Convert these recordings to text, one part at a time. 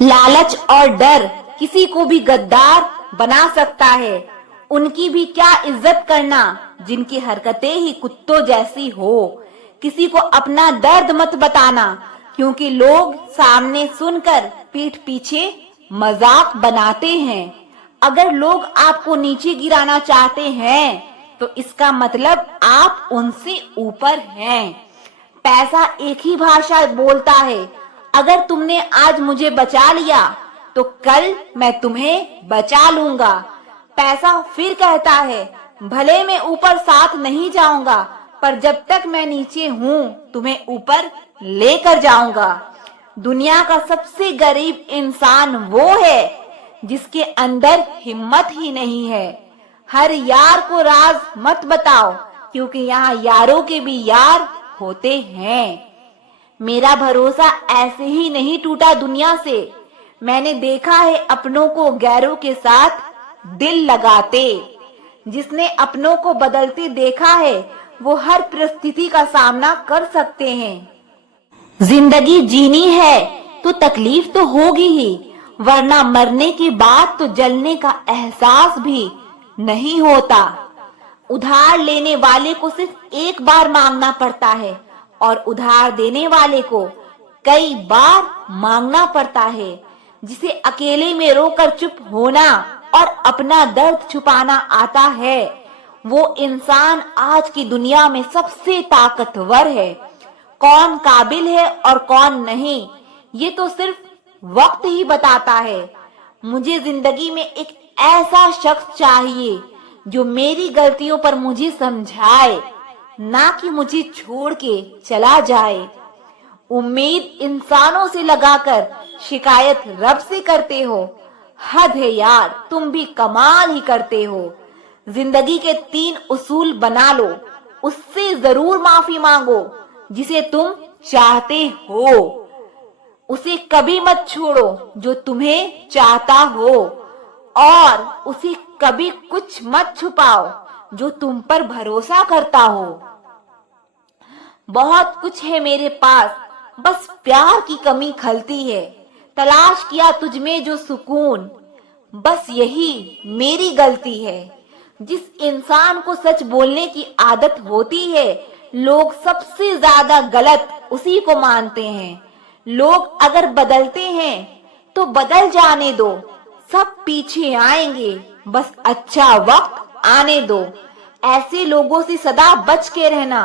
लालच और डर किसी को भी गद्दार बना सकता है। उनकी भी क्या इज्जत करना जिनकी हरकतें ही कुत्तों जैसी हो। किसी को अपना दर्द मत बताना, क्योंकि लोग सामने सुनकर पीठ पीछे मजाक बनाते हैं। अगर लोग आपको नीचे गिराना चाहते हैं तो इसका मतलब आप उनसे ऊपर हैं। पैसा एक ही भाषा बोलता है। अगर तुमने आज मुझे बचा लिया तो कल मैं तुम्हें बचा लूंगा। पैसा फिर कहता है, भले मैं ऊपर साथ नहीं जाऊंगा, पर जब तक मैं नीचे हूँ तुम्हें ऊपर लेकर जाऊंगा। दुनिया का सबसे गरीब इंसान वो है जिसके अंदर हिम्मत ही नहीं है। हर यार को राज मत बताओ, क्योंकि यहाँ यारों के भी यार होते हैं। मेरा भरोसा ऐसे ही नहीं टूटा दुनिया से। मैंने देखा है अपनों को गैरों के साथ दिल लगाते। जिसने अपनों को बदलते देखा है वो हर परिस्थिति का सामना कर सकते हैं। जिंदगी जीनी है तो तकलीफ तो होगी ही, वरना मरने के बाद तो जलने का एहसास भी नहीं होता। उधार लेने वाले को सिर्फ एक बार मांगना पड़ता है और उधार देने वाले को कई बार मांगना पड़ता है। जिसे अकेले में रोकर चुप होना और अपना दर्द छुपाना आता है, वो इंसान आज की दुनिया में सबसे ताकतवर है। कौन काबिल है और कौन नहीं, ये तो सिर्फ वक्त ही बताता है। मुझे जिंदगी में एक ऐसा शख्स चाहिए जो मेरी गलतियों पर मुझे समझाए, ना कि मुझे छोड़ के चला जाए। उम्मीद इंसानों से लगाकर शिकायत रब से करते हो। हद है यार, तुम भी कमाल ही करते हो। जिंदगी के 3 उसूल बना लो, उससे जरूर माफी मांगो। जिसे तुम चाहते हो उसे कभी मत छोड़ो जो तुम्हें चाहता हो, और उसे कभी कुछ मत छुपाओ जो तुम पर भरोसा करता हो। बहुत कुछ है मेरे पास, बस प्यार की कमी खलती है। तलाश किया तुझमें जो सुकून, बस यही मेरी गलती है। जिस इंसान को सच बोलने की आदत होती है, लोग सबसे ज्यादा गलत उसी को मानते हैं। लोग अगर बदलते हैं तो बदल जाने दो, सब पीछे आएंगे, बस अच्छा वक्त आने दो। ऐसे लोगों से सदा बच के रहना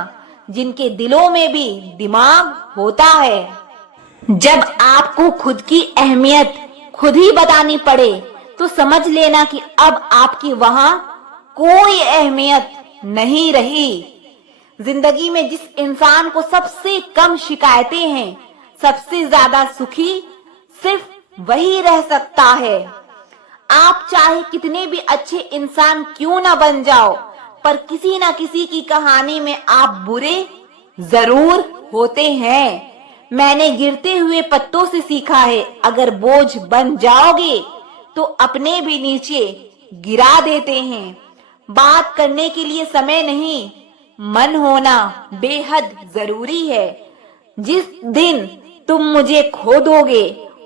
जिनके दिलों में भी दिमाग होता है। जब आपको खुद की अहमियत खुद ही बतानी पड़े तो समझ लेना कि अब आपकी वहां कोई अहमियत नहीं रही। जिंदगी में जिस इंसान को सबसे कम शिकायतें हैं, सबसे ज्यादा सुखी सिर्फ वही रह सकता है। आप चाहे कितने भी अच्छे इंसान क्यों ना बन जाओ, पर किसी ना किसी की कहानी में आप बुरे जरूर होते हैं। मैंने गिरते हुए पत्तों से सीखा है, अगर बोझ बन जाओगे तो अपने भी नीचे गिरा देते हैं। बात करने के लिए समय नहीं, मन होना बेहद जरूरी है। जिस दिन तुम मुझे खो दोगे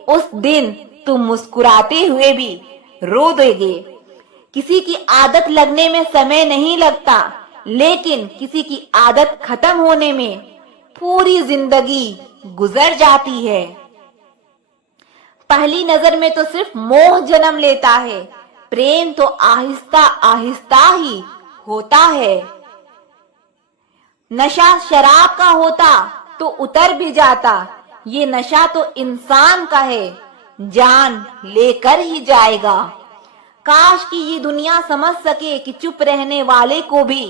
उस दिन तुम मुस्कुराते हुए भी रो दोगे। किसी की आदत लगने में समय नहीं लगता, लेकिन किसी की आदत खत्म होने में पूरी जिंदगी गुजर जाती है। पहली नजर में तो सिर्फ मोह जन्म लेता है, प्रेम तो आहिस्ता आहिस्ता ही होता है। नशा शराब का होता तो उतर भी जाता, ये नशा तो इंसान का है, जान लेकर ही जाएगा। काश कि ये दुनिया समझ सके कि चुप रहने वाले को भी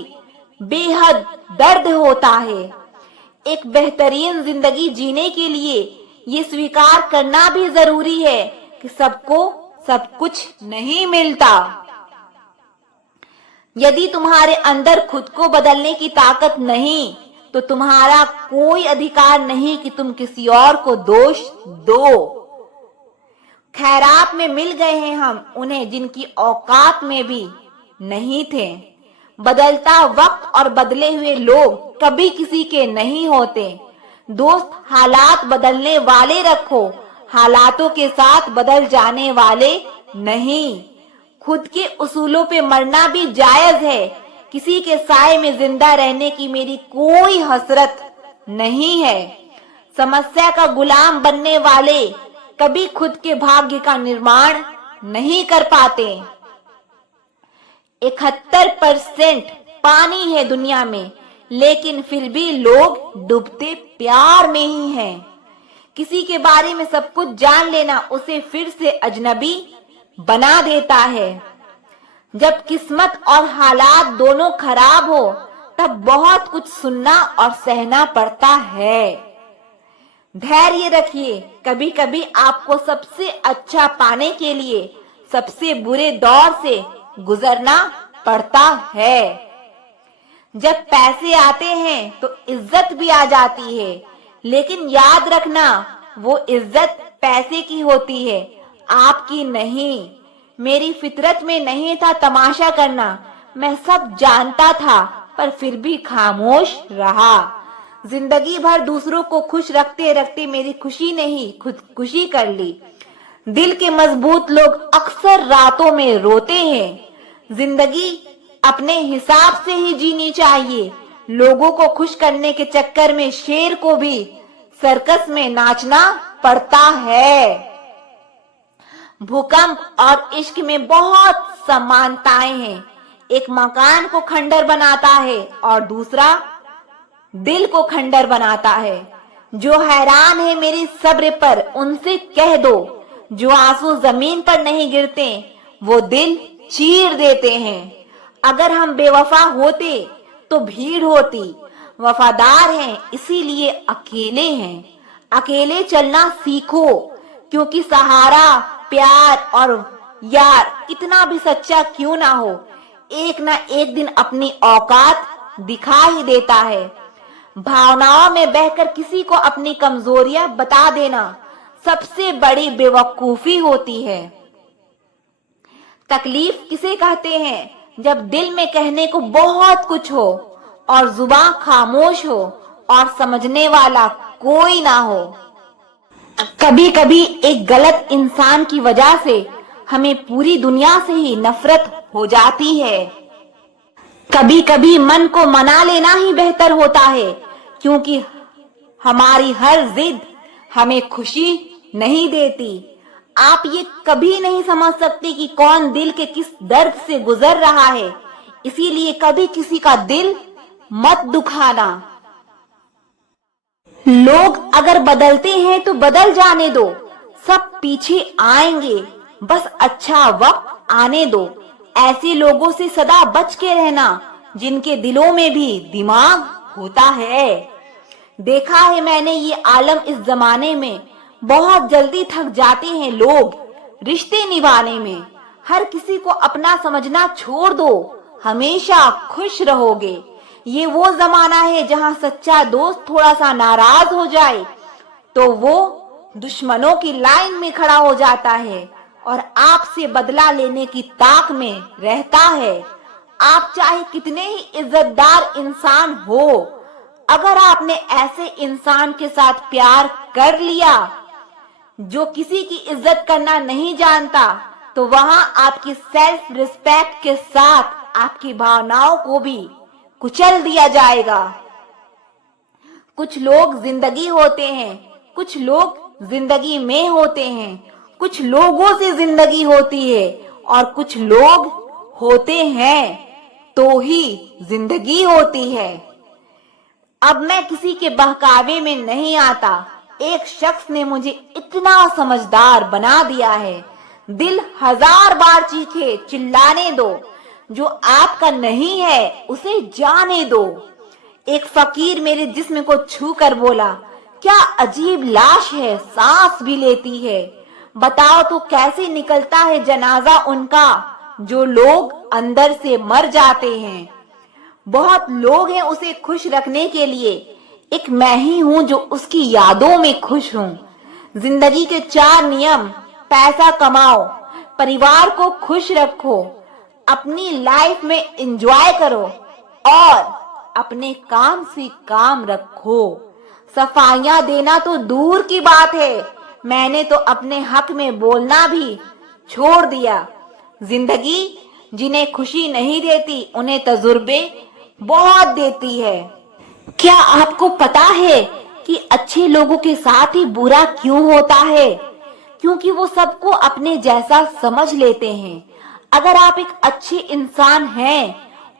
बेहद दर्द होता है। एक बेहतरीन जिंदगी जीने के लिए ये स्वीकार करना भी जरूरी है कि सबको सब कुछ नहीं मिलता। यदि तुम्हारे अंदर खुद को बदलने की ताकत नहीं, तो तुम्हारा कोई अधिकार नहीं कि तुम किसी और को दोष दो। खैरात में मिल गए हैं हम उन्हें जिनकी औकात में भी नहीं थे। बदलता वक्त और बदले हुए लोग कभी किसी के नहीं होते। दोस्त हालात बदलने वाले रखो, हालातों के साथ बदल जाने वाले नहीं। खुद के उसूलों पे मरना भी जायज है। किसी के साए में जिंदा रहने की मेरी कोई हसरत नहीं है। समस्या का गुलाम बनने वाले कभी खुद के भाग्य का निर्माण नहीं कर पाते। 71% पानी है दुनिया में, लेकिन फिर भी लोग डूबते प्यार में ही हैं। किसी के बारे में सब कुछ जान लेना उसे फिर से अजनबी बना देता है। जब किस्मत और हालात दोनों खराब हो तब बहुत कुछ सुनना और सहना पड़ता है। धैर्य रखिए, कभी कभी आपको सबसे अच्छा पाने के लिए सबसे बुरे दौर से गुजरना पड़ता है। जब पैसे आते हैं तो इज्जत भी आ जाती है, लेकिन याद रखना वो इज्जत पैसे की होती है, आपकी नहीं। मेरी फितरत में नहीं था तमाशा करना, मैं सब जानता था पर फिर भी खामोश रहा। जिंदगी भर दूसरों को खुश रखते रखते मेरी खुशी ने ही खुदकुशी कर ली। दिल के मजबूत लोग अक्सर रातों में रोते हैं। जिंदगी अपने हिसाब से ही जीनी चाहिए। लोगों को खुश करने के चक्कर में शेर को भी सर्कस में नाचना पड़ता है। भूकंप और इश्क में बहुत समानताएं हैं। एक मकान को खंडर बनाता है और दूसरा दिल को खंडर बनाता है। जो हैरान है मेरी सब्र पर उनसे कह दो, जो आंसू जमीन पर नहीं गिरते वो दिल चीर देते हैं। अगर हम बेवफा होते तो भीड़ होती, वफादार हैं इसीलिए अकेले हैं। अकेले चलना सीखो, क्योंकि सहारा प्यार और यार कितना भी सच्चा क्यों ना हो, एक ना एक दिन अपनी औकात दिखा ही देता है। भावनाओं में बहकर किसी को अपनी कमजोरियां बता देना सबसे बड़ी बेवकूफी होती है। तकलीफ किसे कहते हैं? जब दिल में कहने को बहुत कुछ हो और जुबान खामोश हो और समझने वाला कोई ना हो। कभी कभी एक गलत इंसान की वजह से हमें पूरी दुनिया से ही नफरत हो जाती है। कभी कभी मन को मना लेना ही बेहतर होता है, क्योंकि हमारी हर जिद हमें खुशी नहीं देती। आप ये कभी नहीं समझ सकते कि कौन दिल के किस दर्द से गुजर रहा है, इसीलिए कभी किसी का दिल मत दुखाना। लोग अगर बदलते हैं तो बदल जाने दो, सब पीछे आएंगे, बस अच्छा वक्त आने दो। ऐसे लोगों से सदा बच के रहना जिनके दिलों में भी दिमाग होता है। देखा है मैंने ये आलम, इस जमाने में बहुत जल्दी थक जाते हैं लोग रिश्ते निभाने में। हर किसी को अपना समझना छोड़ दो, हमेशा खुश रहोगे। ये वो जमाना है जहां सच्चा दोस्त थोड़ा सा नाराज हो जाए तो वो दुश्मनों की लाइन में खड़ा हो जाता है और आपसे बदला लेने की ताक में रहता है। आप चाहे कितने ही इज्जतदार इंसान हो, अगर आपने ऐसे इंसान के साथ प्यार कर लिया जो किसी की इज्जत करना नहीं जानता, तो वहां आपकी सेल्फ रिस्पेक्ट के साथ आपकी भावनाओं को भी कुचल दिया जाएगा। कुछ लोग जिंदगी होते हैं, कुछ लोग जिंदगी में होते हैं, कुछ लोगों से जिंदगी होती है और कुछ लोग होते हैं तो ही जिंदगी होती है। अब मैं किसी के बहकावे में नहीं आता। एक शख्स ने मुझे इतना समझदार बना दिया है। दिल 1000 बार चीखे, चिल्लाने दो, जो आपका नहीं है उसे जाने दो। एक फकीर मेरे जिस्म को छू कर बोला, क्या अजीब लाश है, सांस भी लेती है। बताओ तो कैसे निकलता है जनाजा उनका जो लोग अंदर से मर जाते हैं। बहुत लोग हैं उसे खुश रखने के लिए, एक मैं ही हूं जो उसकी यादों में खुश हूं। जिंदगी के 4 नियम: पैसा कमाओ, परिवार को खुश रखो, अपनी लाइफ में एंजॉय करो और अपने काम से काम रखो। सफाइयां देना तो दूर की बात है, मैंने तो अपने हक में बोलना भी छोड़ दिया। जिंदगी जिन्हें खुशी नहीं देती उन्हें तजुर्बे बहुत देती है। क्या आपको पता है कि अच्छे लोगों के साथ ही बुरा क्यों होता है? क्योंकि वो सबको अपने जैसा समझ लेते हैं। अगर आप एक अच्छे इंसान हैं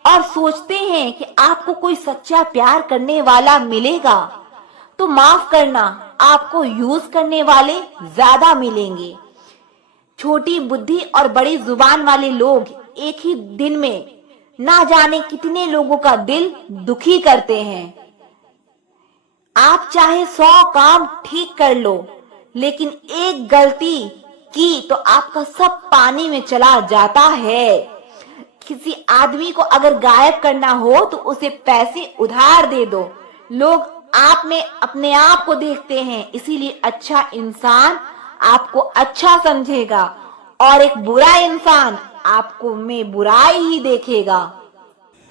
और सोचते हैं कि आपको कोई सच्चा प्यार करने वाला मिलेगा, तो माफ करना, आपको यूज करने वाले ज्यादा मिलेंगे। छोटी बुद्धि और बड़ी जुबान वाले लोग एक ही दिन में ना जाने कितने लोगों का दिल दुखी करते हैं। आप चाहे 100 काम ठीक कर लो, लेकिन एक गलती की तो आपका सब पानी में चला जाता है। किसी आदमी को अगर गायब करना हो तो उसे पैसे उधार दे दो। लोग आप में अपने आप को देखते हैं, इसीलिए अच्छा इंसान आपको अच्छा समझेगा और एक बुरा इंसान आपको में बुराई ही देखेगा।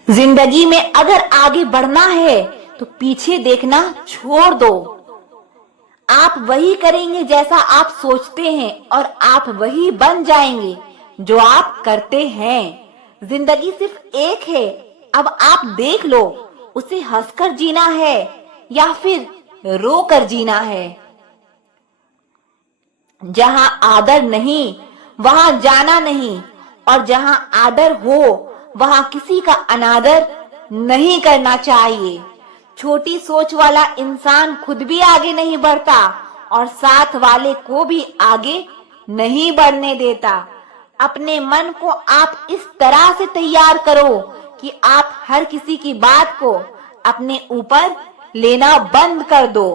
जिंदगी में अगर आगे बढ़ना है तो पीछे देखना छोड़ दो। आप वही करेंगे जैसा आप सोचते हैं और आप वही बन जाएंगे जो आप करते हैं। जिंदगी सिर्फ एक है, अब आप देख लो उसे हंसकर जीना है या फिर रोकर जीना है। जहां आदर नहीं वहां जाना नहीं, और जहां आदर हो वहां किसी का अनादर नहीं करना चाहिए। छोटी सोच वाला इंसान खुद भी आगे नहीं बढ़ता और साथ वाले को भी आगे नहीं बढ़ने देता। अपने मन को आप इस तरह से तैयार करो कि आप हर किसी की बात को अपने ऊपर लेना बंद कर दो।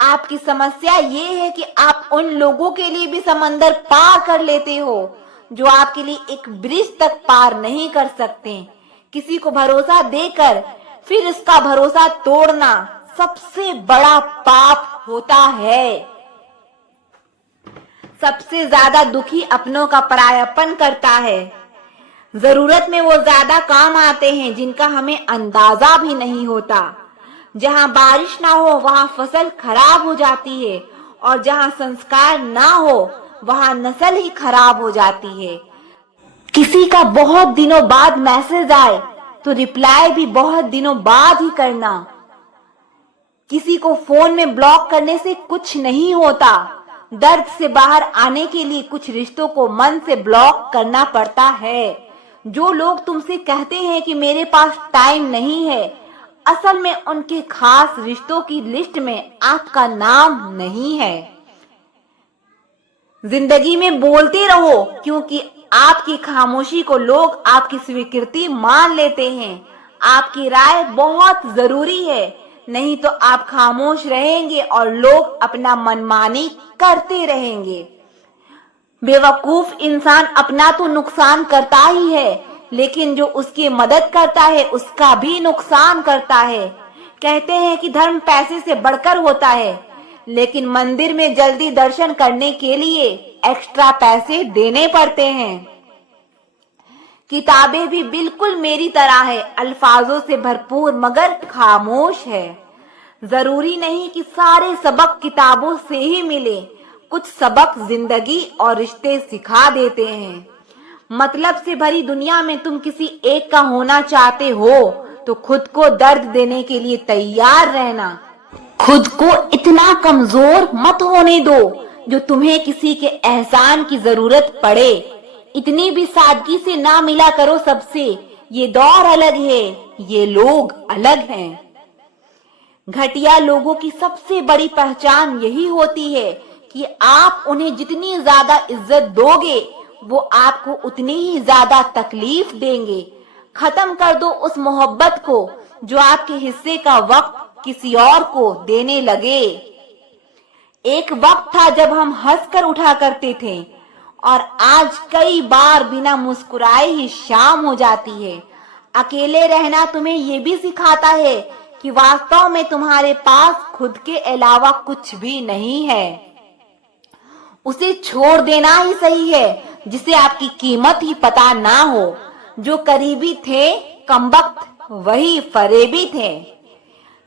आपकी समस्या ये है कि आप उन लोगों के लिए भी समंदर पार कर लेते हो जो आपके लिए एक ब्रिज तक पार नहीं कर सकते। किसी को भरोसा देकर फिर उसका भरोसा तोड़ना सबसे बड़ा पाप होता है। सबसे ज्यादा दुखी अपनों का परायापन करता है। जरूरत में वो ज्यादा काम आते हैं जिनका हमें अंदाजा भी नहीं होता। जहां बारिश ना हो वहां फसल खराब हो जाती है, और जहां संस्कार ना हो वहां नस्ल ही खराब हो जाती है। किसी का बहुत दिनों बाद मैसेज आए तो रिप्लाई भी बहुत दिनों बाद ही करना। किसी को फोन में ब्लॉक करने से कुछ नहीं होता। दर्द से बाहर आने के लिए कुछ रिश्तों को मन से ब्लॉक करना पड़ता है। जो लोग तुमसे कहते हैं कि मेरे पास टाइम नहीं है, असल में उनके खास रिश्तों की लिस्ट में आपका नाम नहीं है। जिंदगी में बोलते रहो, क्योंकि आपकी खामोशी को लोग आपकी स्वीकृति मान लेते हैं। आपकी राय बहुत जरूरी है, नहीं तो आप खामोश रहेंगे और लोग अपना मनमानी करते रहेंगे। बेवकूफ इंसान अपना तो नुकसान करता ही है, लेकिन जो उसकी मदद करता है उसका भी नुकसान करता है। कहते हैं कि धर्म पैसे से बढ़कर होता है, लेकिन मंदिर में जल्दी दर्शन करने के लिए एक्स्ट्रा पैसे देने पड़ते हैं। किताबें भी बिल्कुल मेरी तरह है, अल्फाजों से भरपूर मगर खामोश है। जरूरी नहीं कि सारे सबक किताबों से ही मिले, कुछ सबक जिंदगी और रिश्ते सिखा देते हैं। मतलब से भरी दुनिया में तुम किसी एक का होना चाहते हो तो खुद को दर्द देने के लिए तैयार रहना। खुद को इतना कमजोर मत होने दो जो तुम्हें किसी के एहसान की जरूरत पड़े। इतनी भी सादगी से ना मिला करो सबसे। ये दौर अलग है, ये लोग अलग हैं। घटिया लोगों की सबसे बड़ी पहचान यही होती है कि आप उन्हें जितनी ज्यादा इज्जत दोगे वो आपको उतनी ही ज्यादा तकलीफ देंगे। खत्म कर दो उस मोहब्बत को जो आपके हिस्से का वक्त किसी और को देने लगे। एक वक्त था जब हम हंसकर उठा करते थे और आज कई बार बिना मुस्कुराए ही शाम हो जाती है। अकेले रहना तुम्हें ये भी सिखाता है कि वास्तव में तुम्हारे पास खुद के अलावा कुछ भी नहीं है। उसे छोड़ देना ही सही है जिसे आपकी कीमत ही पता ना हो। जो करीबी थे कमबख्त वही फरेबी थे।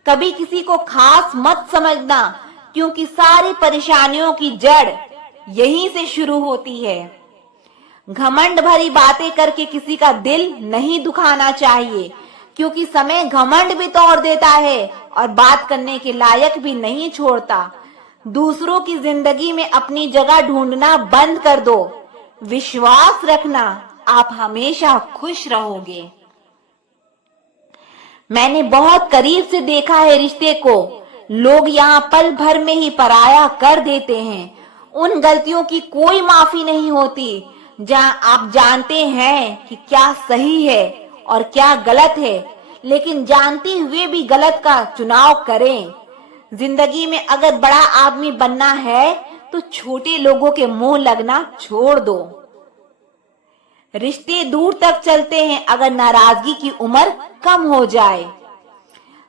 कभी किसी को खास मत समझना, क्योंकि सारी परेशानियों की जड़ यहीं से शुरू होती है। घमंड भरी बातें करके किसी का दिल नहीं दुखाना चाहिए, क्योंकि समय घमंड भी तोड़ देता है और बात करने के लायक भी नहीं छोड़ता। दूसरों की जिंदगी में अपनी जगह ढूंढना बंद कर दो। विश्वास रखना, आप हमेशा खुश रहोगे। मैंने बहुत करीब से देखा है रिश्ते को, लोग यहाँ पल भर में ही पराया कर देते हैं। उन गलतियों की कोई माफी नहीं होती जहाँ आप जानते हैं कि क्या सही है और क्या गलत है, लेकिन जानते हुए भी गलत का चुनाव करें। जिंदगी में अगर बड़ा आदमी बनना है तो छोटे लोगों के मुंह लगना छोड़ दो। रिश्ते दूर तक चलते हैं अगर नाराजगी की उम्र कम हो जाए।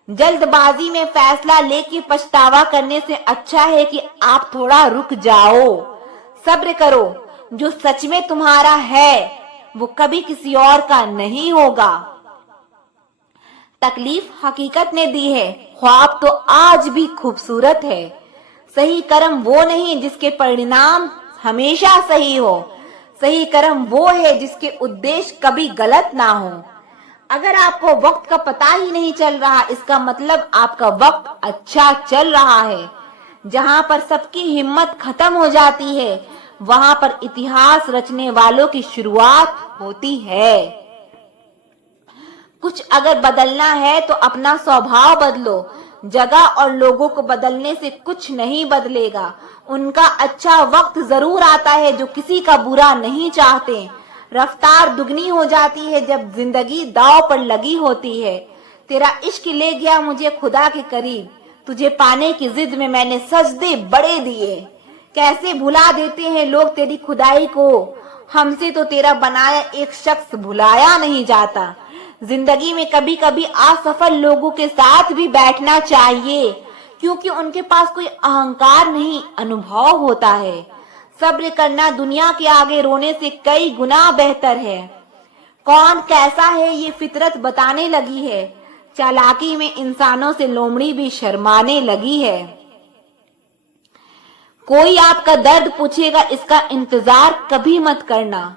जल्दबाजी में फैसला लेके पछतावा करने से अच्छा है कि आप थोड़ा रुक जाओ, सब्र करो। जो सच में तुम्हारा है वो कभी किसी और का नहीं होगा। तकलीफ हकीकत ने दी है, ख्वाब तो आज भी खूबसूरत है। सही कर्म वो नहीं जिसके परिणाम हमेशा सही हो, सही कर्म वो है जिसके उद्देश्य कभी गलत ना हो। अगर आपको वक्त का पता ही नहीं चल रहा, इसका मतलब आपका वक्त अच्छा चल रहा है। जहाँ पर सबकी हिम्मत खत्म हो जाती है, वहाँ पर इतिहास रचने वालों की शुरुआत होती है। कुछ अगर बदलना है तो अपना स्वभाव बदलो। जगह और लोगों को बदलने से कुछ नहीं बदलेगा। उनका अच्छा वक्त जरूर आता है जो किसी का बुरा नहीं चाहते। रफ्तार दुगनी हो जाती है जब जिंदगी दांव पर लगी होती है। तेरा इश्क ले गया मुझे खुदा के करीब, तुझे पाने की जिद में मैंने सजदे बड़े दिए। कैसे भुला देते हैं लोग तेरी खुदाई को, हमसे तो तेरा बनाया एक शख्स भुलाया नहीं जाता। जिंदगी में कभी कभी असफल लोगों के साथ भी बैठना चाहिए, क्योंकि उनके पास कोई अहंकार नहीं, अनुभव होता है। सब्र करना दुनिया के आगे रोने से कई गुना बेहतर है। कौन कैसा है ये फितरत बताने लगी है। चालाकी में इंसानों से लोमड़ी भी शर्माने लगी है। कोई आपका दर्द पूछेगा, इसका इंतजार कभी मत करना।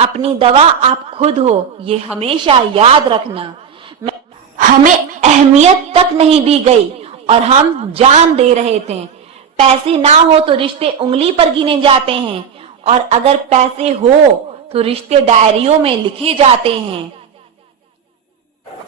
अपनी दवा आप खुद हो, ये हमेशा याद रखना। हमें अहमियत तक नहीं दी गई और हम जान दे रहे थे। पैसे ना हो तो रिश्ते उंगली पर गिने जाते हैं, और अगर पैसे हो तो रिश्ते डायरियों में लिखे जाते हैं।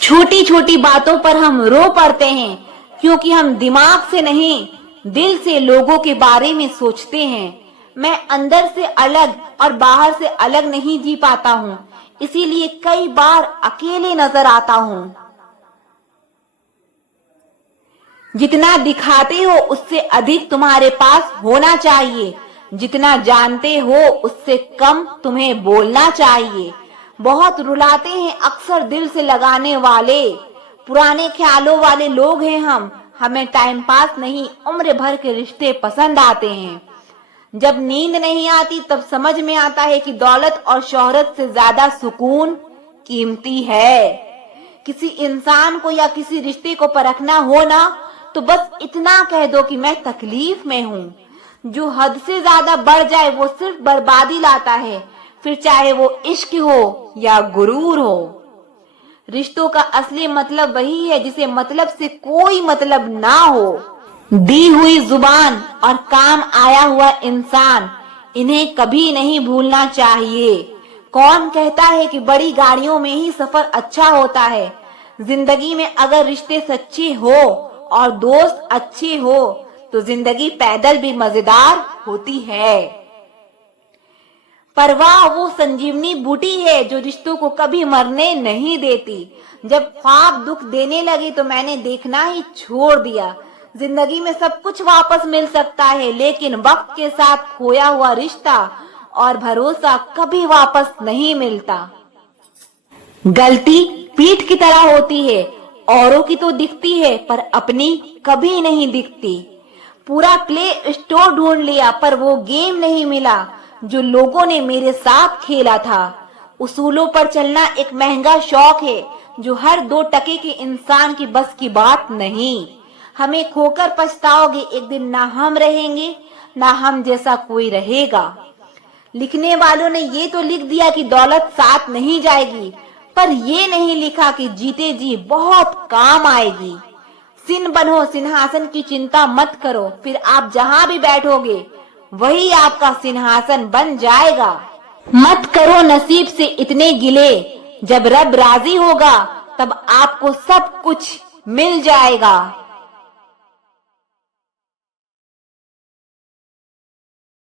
छोटी छोटी बातों पर हम रो पड़ते हैं, क्योंकि हम दिमाग से नहीं दिल से लोगों के बारे में सोचते हैं। मैं अंदर से अलग और बाहर से अलग नहीं जी पाता हूँ, इसीलिए कई बार अकेले नजर आता हूँ। जितना दिखाते हो उससे अधिक तुम्हारे पास होना चाहिए। जितना जानते हो उससे कम तुम्हें बोलना चाहिए। बहुत रुलाते हैं अक्सर दिल से लगाने वाले, पुराने ख्यालों वाले लोग हैं हम। हमें टाइम पास नहीं, उम्र भर के रिश्ते पसंद आते हैं। जब नींद नहीं आती तब समझ में आता है कि दौलत और शोहरत से ज्यादा सुकून कीमती है। किसी इंसान को या किसी रिश्ते को परखना हो ना, तो बस इतना कह दो कि मैं तकलीफ में हूँ। जो हद से ज्यादा बढ़ जाए वो सिर्फ बर्बादी लाता है, फिर चाहे वो इश्क हो या गुरूर हो। रिश्तों का असली मतलब वही है जिसे मतलब से कोई मतलब ना हो। दी हुई जुबान और काम आया हुआ इंसान, इन्हें कभी नहीं भूलना चाहिए। कौन कहता है कि बड़ी गाड़ियों में ही सफर अच्छा होता है। जिंदगी में अगर रिश्ते सच्चे हो और दोस्त अच्छे हो तो जिंदगी पैदल भी मजेदार होती है। परवाह वो संजीवनी बूटी है जो रिश्तों को कभी मरने नहीं देती। जब ख्वाब दुख देने लगे तो मैंने देखना ही छोड़ दिया। जिंदगी में सब कुछ वापस मिल सकता है, लेकिन वक्त के साथ खोया हुआ रिश्ता और भरोसा कभी वापस नहीं मिलता। गलती पीठ की तरह होती है, औरों की तो दिखती है पर अपनी कभी नहीं दिखती। पूरा प्ले स्टोर ढूंढ लिया पर वो गेम नहीं मिला जो लोगों ने मेरे साथ खेला था। उसूलों पर चलना एक महंगा शौक है जो हर 2 टके के इंसान की बस की बात नहीं। हमें खोकर पछताओगे एक दिन, ना हम रहेंगे ना हम जैसा कोई रहेगा। लिखने वालों ने ये तो लिख दिया कि दौलत साथ नहीं जाएगी, पर ये नहीं लिखा कि जीते जी बहुत काम आएगी। सिन बनो, सिंहासन की चिंता मत करो, फिर आप जहां भी बैठोगे वही आपका सिंहासन बन जाएगा। मत करो नसीब से इतने गिले, जब रब राजी होगा तब आपको सब कुछ मिल जाएगा।